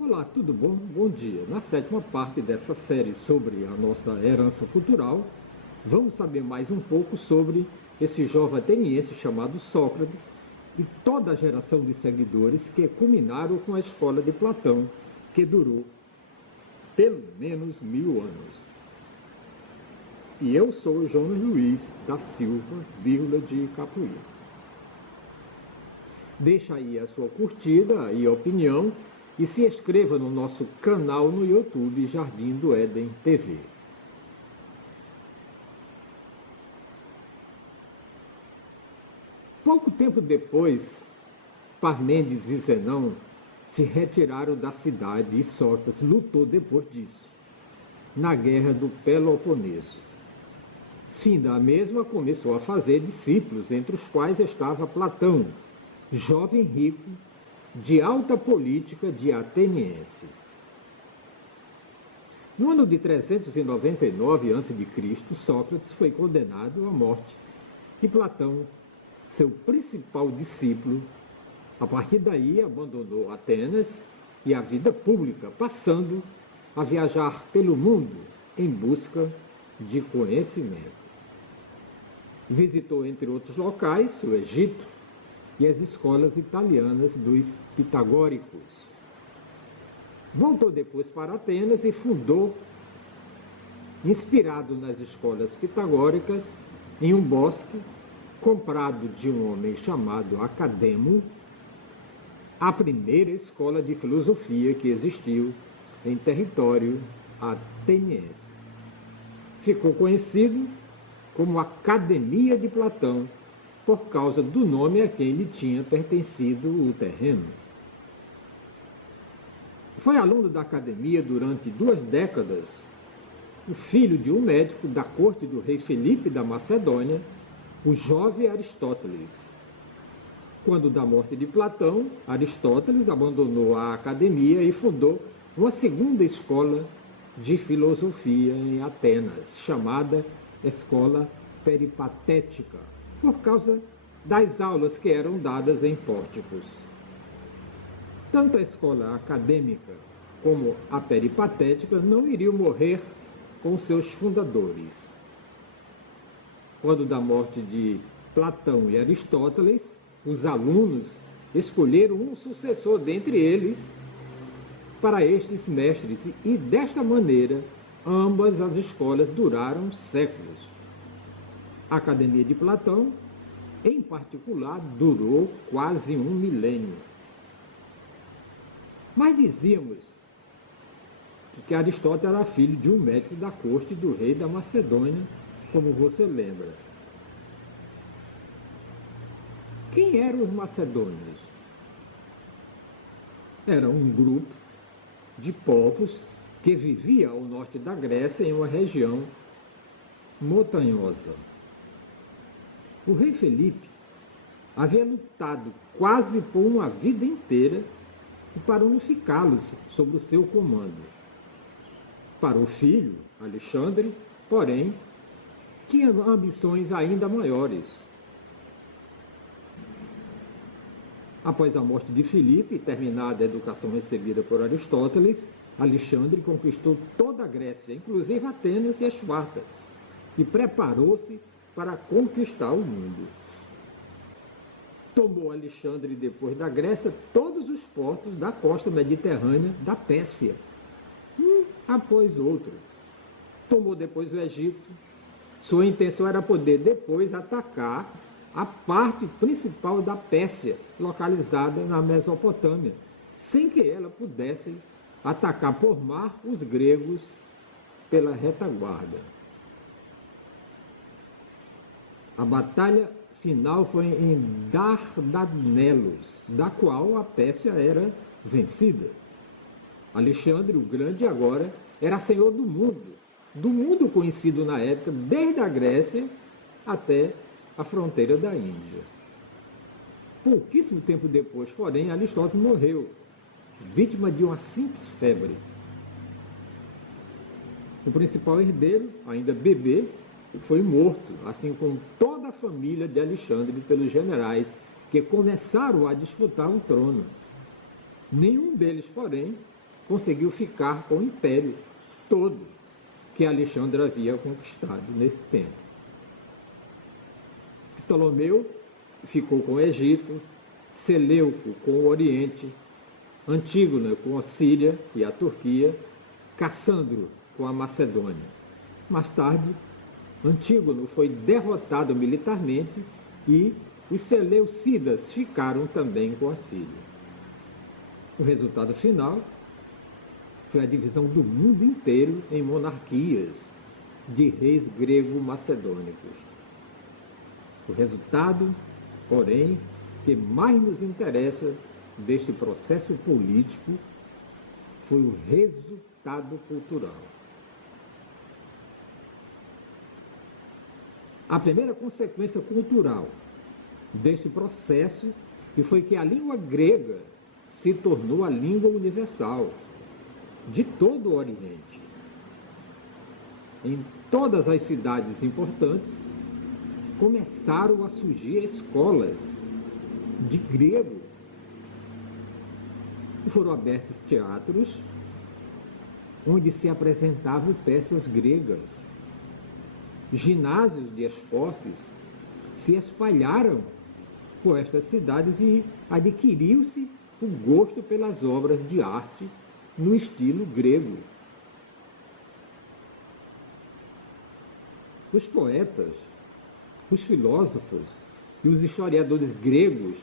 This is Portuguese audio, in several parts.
Olá, tudo bom? Bom dia. Na sétima parte dessa série sobre a nossa herança cultural, vamos saber mais um pouco sobre esse jovem ateniense chamado Sócrates e toda a geração de seguidores que culminaram com a escola de Platão, que durou pelo menos 1000 anos. E eu sou Jonas Luiz da Silva, vírgula de Capuí. Deixa aí a sua curtida e opinião e se inscreva no nosso canal no YouTube Jardim do Éden TV. Pouco tempo depois, Parmênides e Zenão se retiraram da cidade e Sócrates lutou depois disso, na Guerra do Peloponeso. Fim da mesma, começou a fazer discípulos, entre os quais estava Platão, jovem rico, de alta política de atenienses. No ano de 399 a.C., Sócrates foi condenado à morte e Platão, seu principal discípulo, a partir daí abandonou Atenas e a vida pública, passando a viajar pelo mundo em busca de conhecimento. Visitou, entre outros locais, o Egito e as escolas italianas dos pitagóricos. Voltou depois para Atenas e fundou, inspirado nas escolas pitagóricas, em um bosque, comprado de um homem chamado Academo, a primeira escola de filosofia que existiu em território ateniense. Ficou conhecido como Academia de Platão, por causa do nome a quem lhe tinha pertencido o terreno. Foi aluno da academia durante 2 décadas o filho de um médico da corte do rei Filipe da Macedônia, o jovem Aristóteles. Quando da morte de Platão, Aristóteles abandonou a academia e fundou uma segunda escola de filosofia em Atenas, chamada Escola Peripatética, por causa das aulas que eram dadas em pórticos. Tanto a escola acadêmica como a peripatética não iriam morrer com seus fundadores. Quando da morte de Platão e Aristóteles, os alunos escolheram um sucessor dentre eles para estes mestres e, desta maneira, ambas as escolas duraram séculos. A Academia de Platão, em particular, durou quase 1 milênio. Mas dizíamos que Aristóteles era filho de um médico da corte do rei da Macedônia, como você lembra. Quem eram os macedônios? Era um grupo de povos que vivia ao norte da Grécia, em uma região montanhosa. O rei Felipe havia lutado quase por uma vida inteira para unificá-los sob o seu comando. Para o filho, Alexandre, porém, tinha ambições ainda maiores. Após a morte de Filipe e terminada a educação recebida por Aristóteles, Alexandre conquistou toda a Grécia, inclusive Atenas e Esparta, e preparou-se para conquistar o mundo. Tomou Alexandre, depois da Grécia, todos os portos da costa mediterrânea da Pérsia, um após outro. Tomou depois o Egito. Sua intenção era poder depois atacar a parte principal da Pérsia, localizada na Mesopotâmia, sem que ela pudesse atacar por mar os gregos pela retaguarda. A batalha final foi em Dardanelos, da qual a Pérsia era vencida. Alexandre o Grande agora era senhor do mundo conhecido na época, desde a Grécia até a fronteira da Índia. Pouquíssimo tempo depois, porém, Aristóteles morreu, vítima de uma simples febre. O principal herdeiro, ainda bebê, foi morto, assim como toda a família de Alexandre, pelos generais que começaram a disputar o trono. Nenhum deles, porém, conseguiu ficar com o império todo que Alexandre havia conquistado nesse tempo. Ptolomeu ficou com o Egito, Seleuco com o Oriente, Antígona com a Síria e a Turquia, Cassandro com a Macedônia. Mais tarde, Antígono foi derrotado militarmente e os seleucidas ficaram também com a Síria. O resultado final foi a divisão do mundo inteiro em monarquias de reis grego-macedônicos. O resultado, porém, que mais nos interessa deste processo político foi o resultado cultural. A primeira consequência cultural deste processo foi que a língua grega se tornou a língua universal de todo o Oriente. Em todas as cidades importantes começaram a surgir escolas de grego. Foram abertos teatros onde se apresentavam peças gregas. Ginásios de esportes se espalharam por estas cidades e adquiriu-se o gosto pelas obras de arte no estilo grego. Os poetas, os filósofos e os historiadores gregos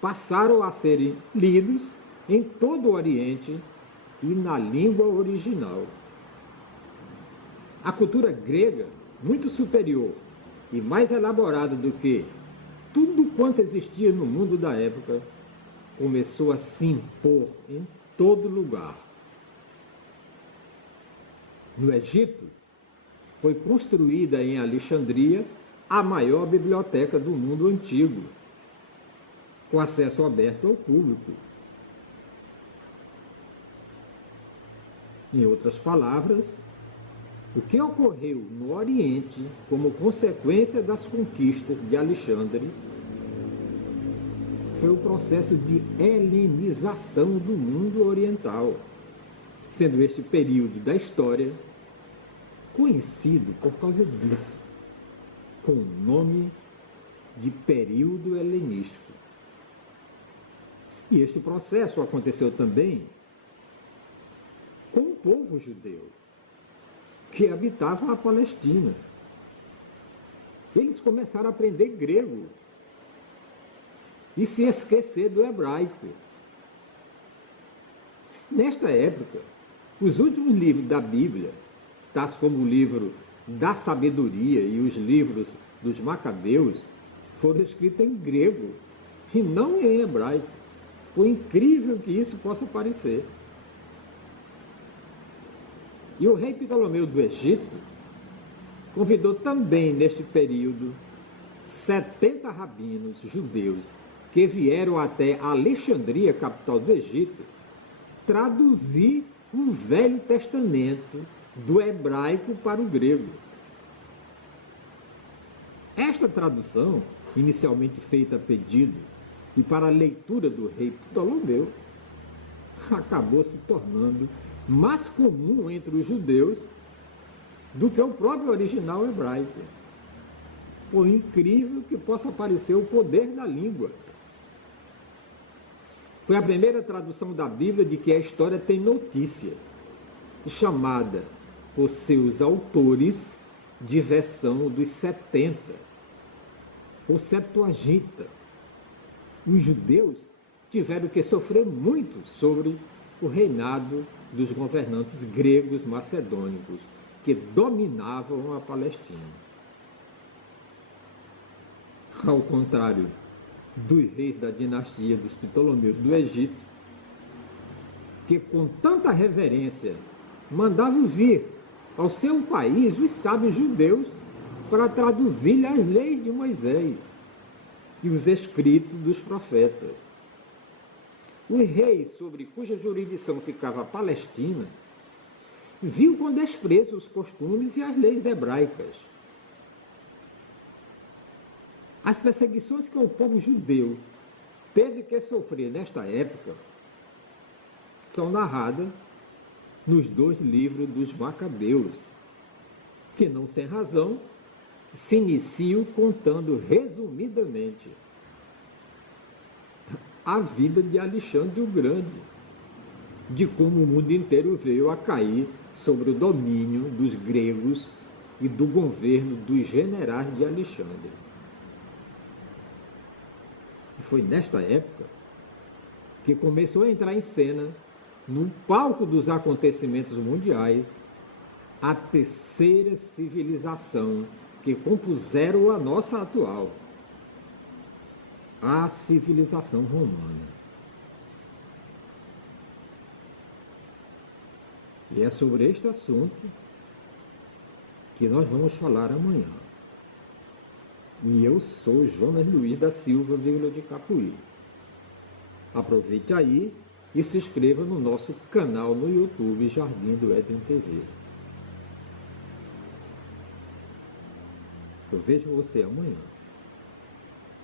passaram a serem lidos em todo o Oriente e na língua original. A cultura grega, muito superior e mais elaborada do que tudo quanto existia no mundo da época, começou a se impor em todo lugar. No Egito, foi construída em Alexandria a maior biblioteca do mundo antigo, com acesso aberto ao público. Em outras palavras, o que ocorreu no Oriente como consequência das conquistas de Alexandre foi o processo de helenização do mundo oriental, sendo este período da história conhecido por causa disso, com o nome de período helenístico. E este processo aconteceu também com o povo judeu, que habitavam a Palestina. Eles começaram a aprender grego e se esquecer do hebraico. Nesta época, os últimos livros da Bíblia, tais como o livro da sabedoria e os livros dos Macabeus, foram escritos em grego e não em hebraico, por incrível que isso possa parecer. E o rei Ptolomeu do Egito convidou também neste período 70 rabinos judeus que vieram até Alexandria, capital do Egito, traduzir o Velho Testamento do hebraico para o grego. Esta tradução, inicialmente feita a pedido e para a leitura do rei Ptolomeu, acabou se tornando mais comum entre os judeus do que o próprio original hebraico. Por incrível que possa parecer o poder da língua. Foi a primeira tradução da Bíblia de que a história tem notícia, chamada por seus autores de versão dos 70, ou Septuaginta. Os judeus tiveram que sofrer muito sobre o reinado dos governantes gregos macedônicos, que dominavam a Palestina. Ao contrário dos reis da dinastia dos Ptolomeus do Egito, que com tanta reverência mandavam vir ao seu país os sábios judeus para traduzir as leis de Moisés e os escritos dos profetas. Os reis sobre cuja jurisdição ficava a Palestina viu com desprezo os costumes e as leis hebraicas. As perseguições que o povo judeu teve que sofrer nesta época são narradas nos 2 livros dos Macabeus, que não sem razão se iniciam contando resumidamente a vida de Alexandre o Grande, de como o mundo inteiro veio a cair sobre o domínio dos gregos e do governo dos generais de Alexandre. E foi nesta época que começou a entrar em cena, no palco dos acontecimentos mundiais, a terceira civilização que compuseram a nossa atual, a civilização romana. E é sobre este assunto que nós vamos falar amanhã. E eu sou Jonas Luiz da Silva, de Capuí. Aproveite aí e se inscreva no nosso canal no YouTube Jardim do Éden TV. Eu vejo você amanhã.